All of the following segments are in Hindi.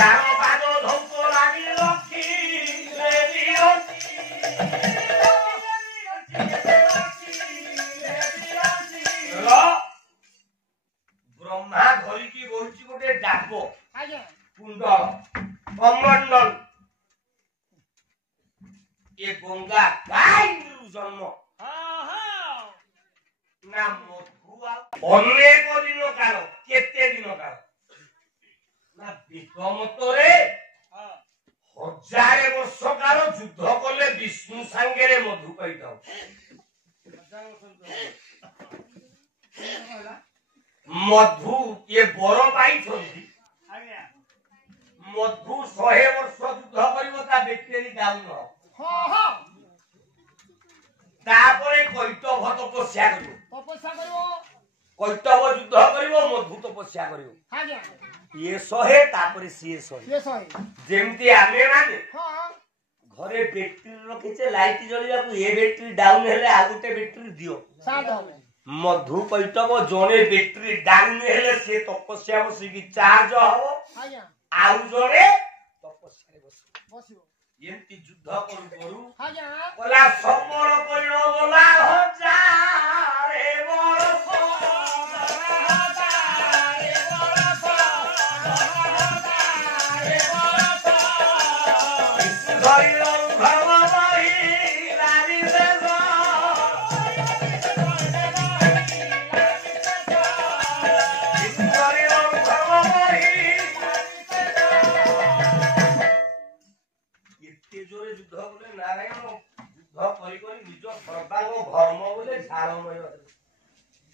ଯାର ପାଦ ଧୌତ ଲାଗି ରଖି ବ୍ରହ୍ମା ଧରିକି ବହିଛି ଗୋଟେ ଡାବ କୁଣ୍ଡଳ କମଣ୍ଡଳ ଏ ଗଙ୍ଗା ଗାଈରୁ ଜନ୍ମ ନା ମଧୁ ଅନେକ ଦିନ କାଳ କେତେ ଦିନ କାଳ ନା ବିକ୍ରମତରେ 1000 ବର୍ଷ କାଳ ଯୁଦ୍ଧ କଲେ ବିଷ୍ଣୁ ସାଙ୍ଗରେ ମଧୁ ପାଇଥାଉ ମଧୁ ଏ ବର ପାଇଛନ୍ତି ମଧୁ 100 ବର୍ଷ ଯୁଦ୍ଧ କରିବ ତା ବେଟେରୀ ଡାଉନ ତାପରେ କୈତବ ତପସ୍ୟା କରିବ କୈତବ ଯୁଦ୍ଧ କରିବ ମଧୁ ତପସ୍ୟା କରିବ ये 100 तापर सी 100 जेमती आमे माने घरे बैटरी रखिचे लाइट जलिया को ये बैटरी डाउन हेले आ गुटे बैटरी दियो मधु कइतब जने बैटरी डाउन हेले से तपस्या बसी की चार्ज हो आउ जने तपस्या बसियो एंती युद्ध करू बोला समर कइलो बोला हजारे वर्ष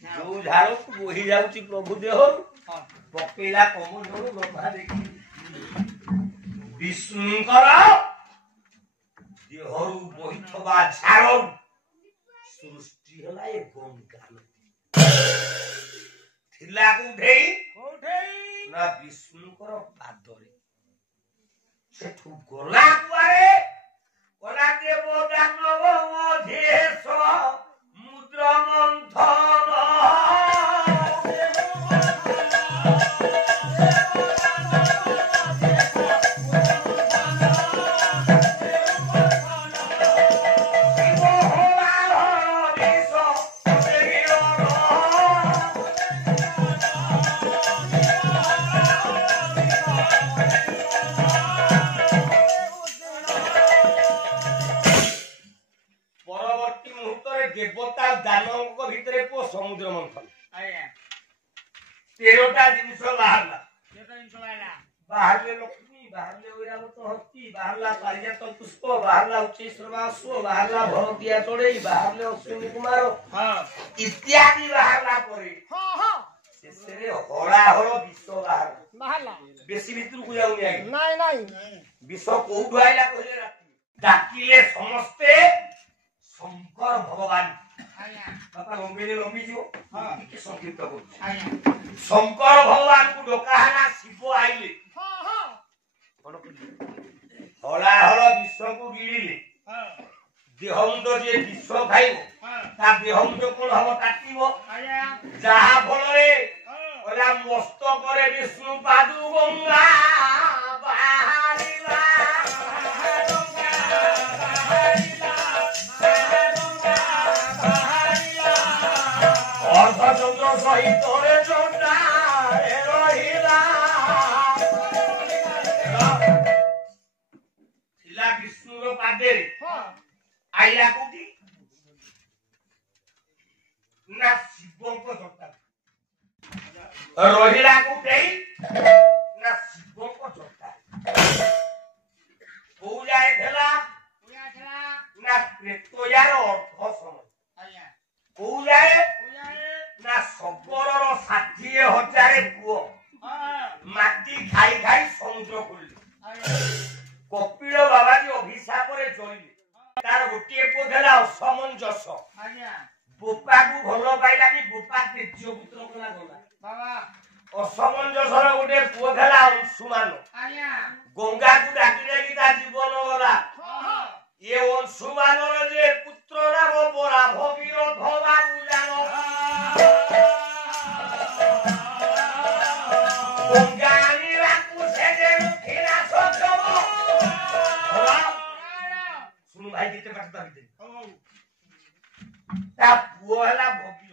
जो झाड़ बोही जाउची प्रभु देह पकेला कमल ब्रह्मा देखी विष्णुकर देहरु बोहिथबा झाड़ सृष्टि हला ए गंगा थिला उठेई ना विष्णुकर पादरे सेठु गला कुआरे गला देव दानव मधेश मुद्र मंथन देवता दानव भितर पो समुद्र मंथन 13टा जिनिस बाहरला बाहरले लक्ष्मी बाहरले ऐरावत हस्ती बाहरला पारिजात पुष्प बाहरला उच्चैश्रवासु बाहरला भरतिया चढ़ई बाहरले अश्विनी कुमार इत्यादि बाहरला परे शेषरे हलाहल विष बाहरला बेसी भितर को जाउनी नाही विष कोठु आइला कहले राती डाकिले समस्ते शंकर भगवान बापा लंबी जो के संकीर्त को शंकर भगवान को डकाहाना शिव आइले हलाहल विश्व को गिरिले देहमुंड जे विश्व खाइबो ता देहमुंड कोन हबो काटिबो जहा फलरे ओला मस्तक रे विष्णु पादु गंगा बाहारिला चंद्र सहित विष्णु पादे आइला कोठी ना शिव को चट्टा रहिला कोठी ना शिव को चट्टा पूजाए थला ना प्रेतयार अर्थ समय पूजाए ना सबरर 60,000 पुओ माटी खाई खाई समुद्र खुलले कपिल बाबा जी अभिशाप रे जलिले तार गोटे पुओ देला असमंजस बोपा को भलो पाइलानी बोपा तेज्य पुत्र कला गला बाबा असमंजसर गोटे पुओ देला अंशुमान गंगा को डाकी डाकी ता जीवन गला ये अंशुमानर जे पुत्र नाम बरा भगीर धवा उजानो गंगा नीला कुसे जे ଭାଇ ଯେତେ ପାଠ ଧରିଦେବି ତା ପୁଅ ହେଲା ଭୋଗୀ